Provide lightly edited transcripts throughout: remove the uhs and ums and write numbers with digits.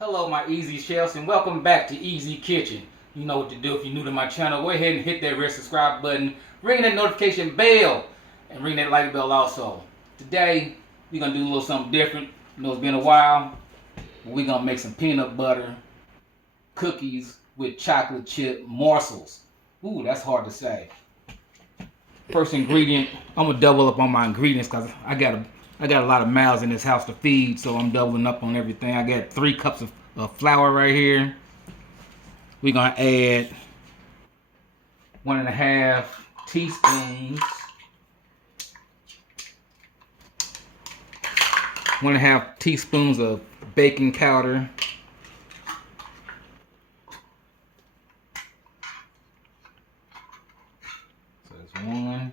Hello my easy chefs and welcome back to Easy Kitchen. You know what to do if you're new to my channel. Go ahead and hit that red subscribe button, ring that notification bell, and ring that like bell also. Today, we're going to do a little something different. You know it's been a while. We're going to make some peanut butter cookies with chocolate chip morsels. Ooh, that's hard to say. First ingredient, I'm going to double up on my ingredients because I got a lot of mouths in this house to feed, so I'm doubling up on everything. I got 3 cups of flour right here. We're gonna add 1.5 teaspoons, 1.5 teaspoons of baking powder. So that's 1,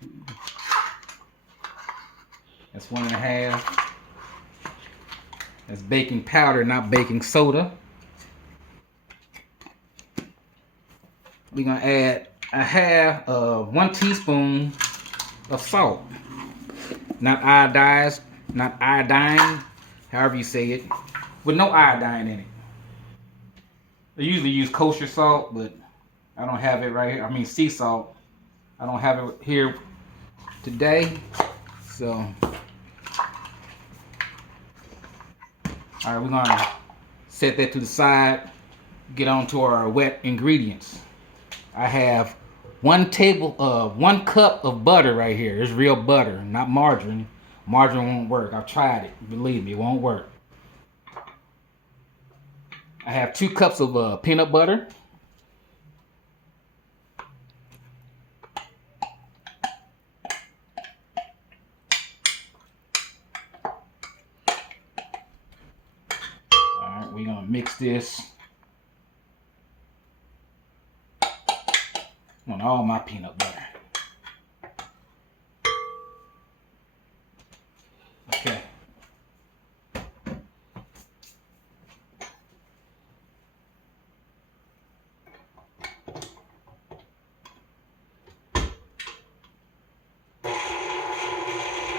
2. That's 1.5. That's baking powder, not baking soda. We're gonna add a half of 1 teaspoon of salt. Not iodized, not iodine, however you say it, with no iodine in it. I usually use kosher salt, but I don't have it right here. I mean sea salt. I don't have it here today, so. All right, we're gonna set that to the side, get on to our wet ingredients. I have 1 cup of butter right here. It's real butter, not margarine. Margarine won't work. I've tried it. Believe me, it won't work. I have 2 cups of peanut butter. All right, we're gonna mix this on all my peanut butter. Okay.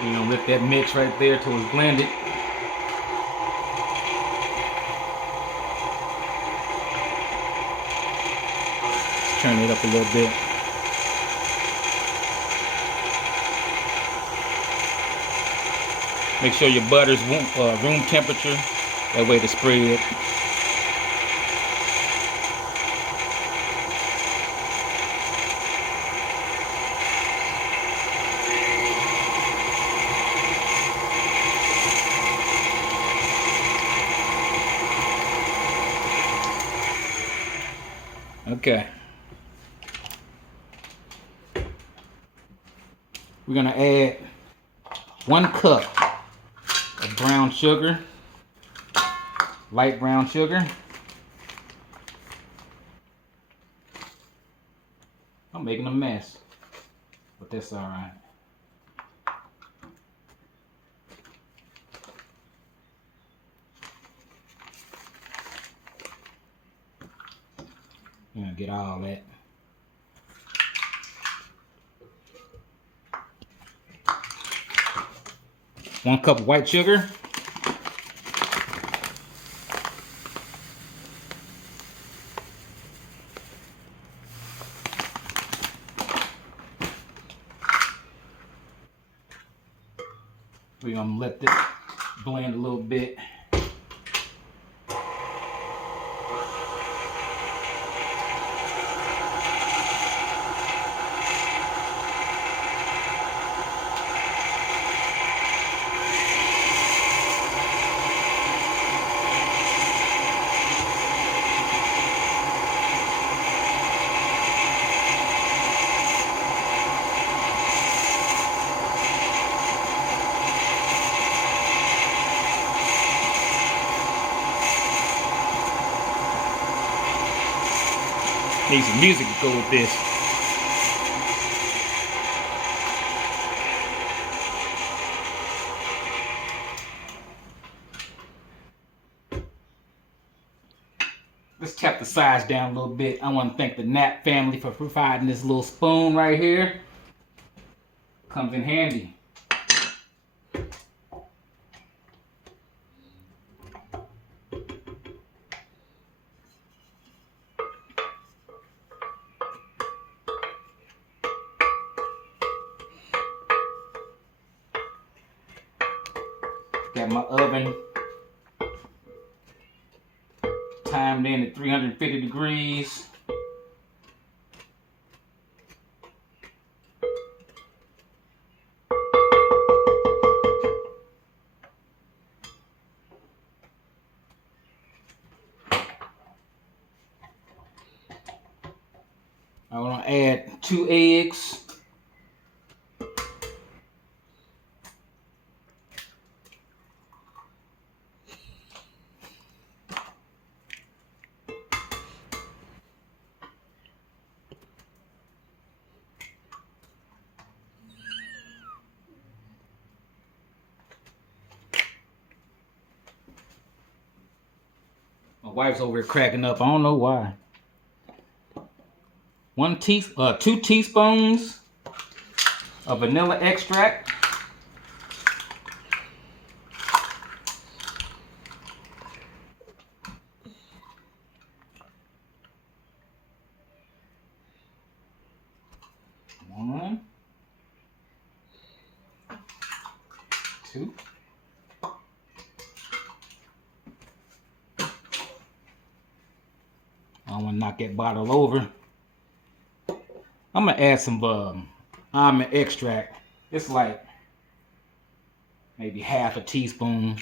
You know, let that mix right there till it's blended. Turn it up a little bit. Make sure your butter's room temperature. That way to spread. Okay. We're gonna add 1 cup of brown sugar, light brown sugar. I'm making a mess, but that's all right. You're gonna get all that. One cup of white sugar. We're gonna let this blend a little bit. Need some music to go with this. Let's tap the sides down a little bit. I want to thank the Knapp family for providing this little spoon right here. Comes in handy. Got my oven timed in at 350 degrees. I want to add 2 eggs. My wife's over here cracking up. I don't know why. 2 teaspoons of vanilla extract. One, 2. I don't want to knock that bottle over. I'm going to add some almond extract. It's like maybe half a teaspoon.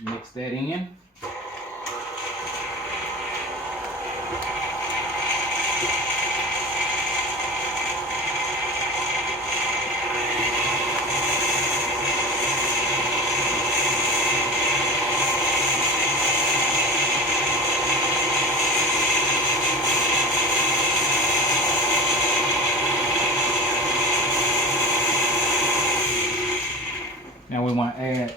Mix that in. Now we want to add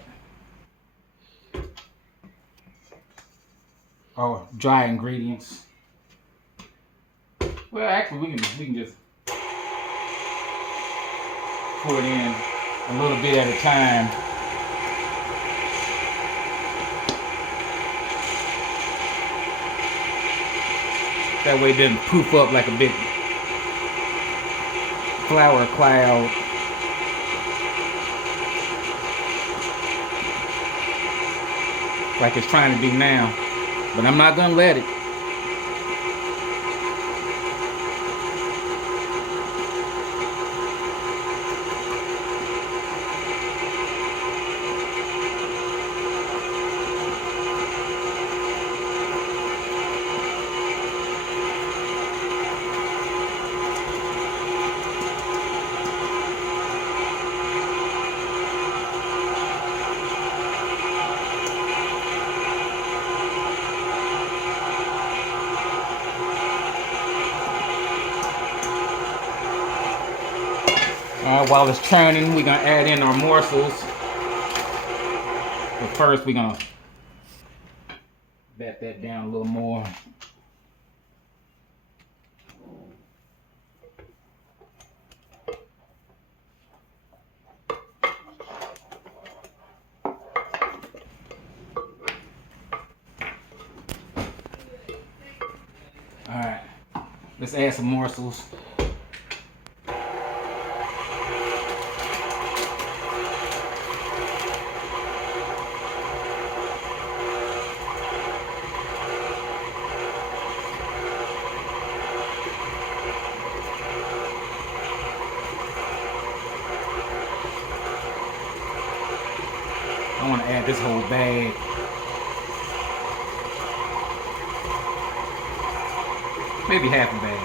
our dry ingredients. Well, actually, we can just pour it in a little bit at a time. That way it doesn't poof up like a big flour cloud. Like it's trying to do now. But I'm not gonna let it. While it's churning, we're gonna add in our morsels. But first, we're gonna bat that down a little more. All right, let's add some morsels. I want to add this whole bag. Maybe half a bag.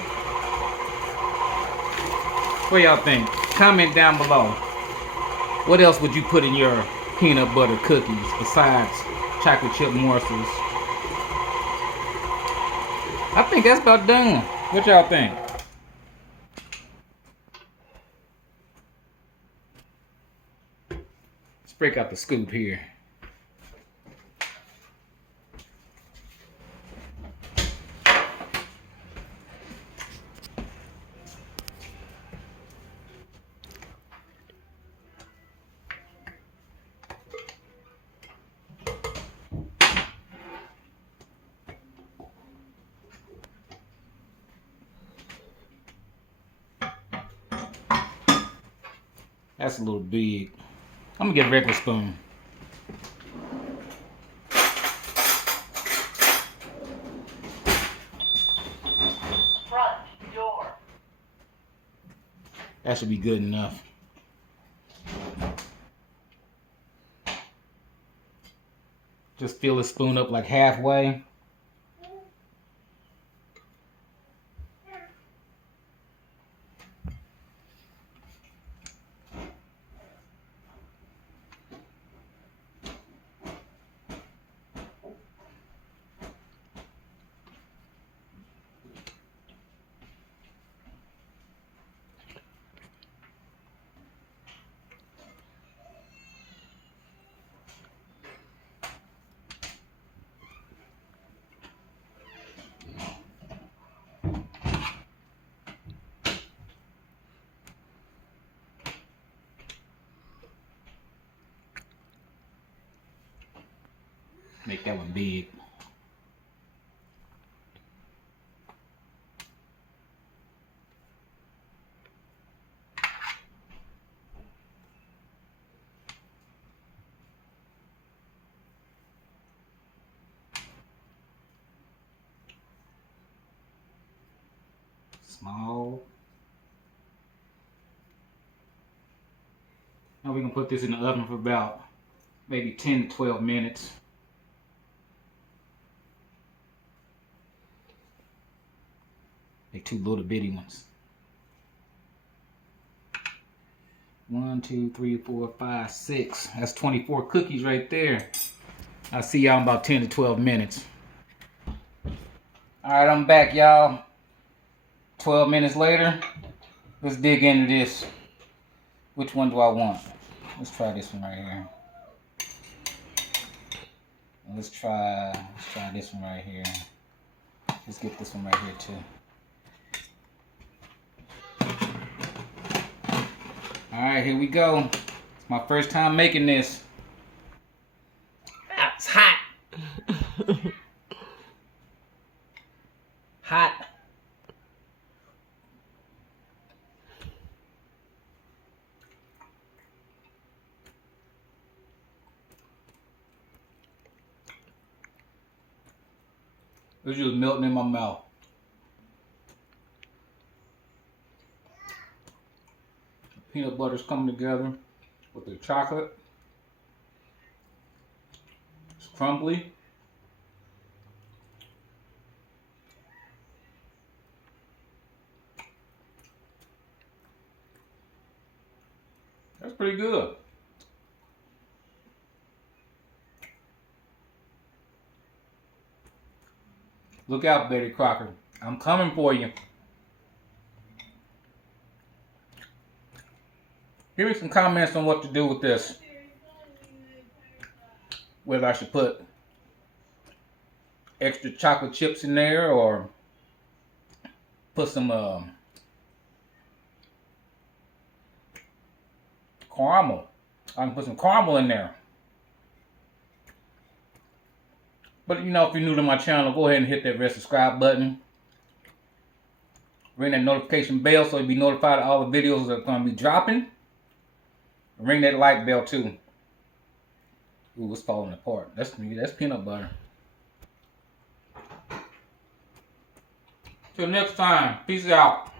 What y'all think? Comment down below. What else would you put in your peanut butter cookies besides chocolate chip morsels? I think that's about done. What y'all think? Let's break out the scoop here. That's a little big. I'm gonna get a regular spoon. Front door. That should be good enough. Just fill the spoon up like halfway. Make that one big. Small. Now we're gonna put this in the oven for about maybe 10 to 12 minutes. Make 2 little bitty ones. 1, 2, 3, 4, 5, 6. That's 24 cookies right there. I'll see y'all in about 10 to 12 minutes. Alright, I'm back, y'all. 12 minutes later. Let's dig into this. Which one do I want? Let's try this one right here. Let's try this one right here. Let's get this one right here too. Alright, here we go. It's my first time making this. Ah, it's hot. Hot. It's just melting in my mouth. The peanut butter's coming together with the chocolate. It's crumbly. That's pretty good. Look out, Betty Crocker. I'm coming for you. Give me some comments on what to do with this. Whether I should put extra chocolate chips in there or put some caramel. I can put some caramel in there. But you know, if you're new to my channel, go ahead and hit that red subscribe button. Ring that notification bell so you'll be notified of all the videos that are going to be dropping. Ring that like bell too. Ooh, it's falling apart. That's me. That's peanut butter. Till next time. Peace out.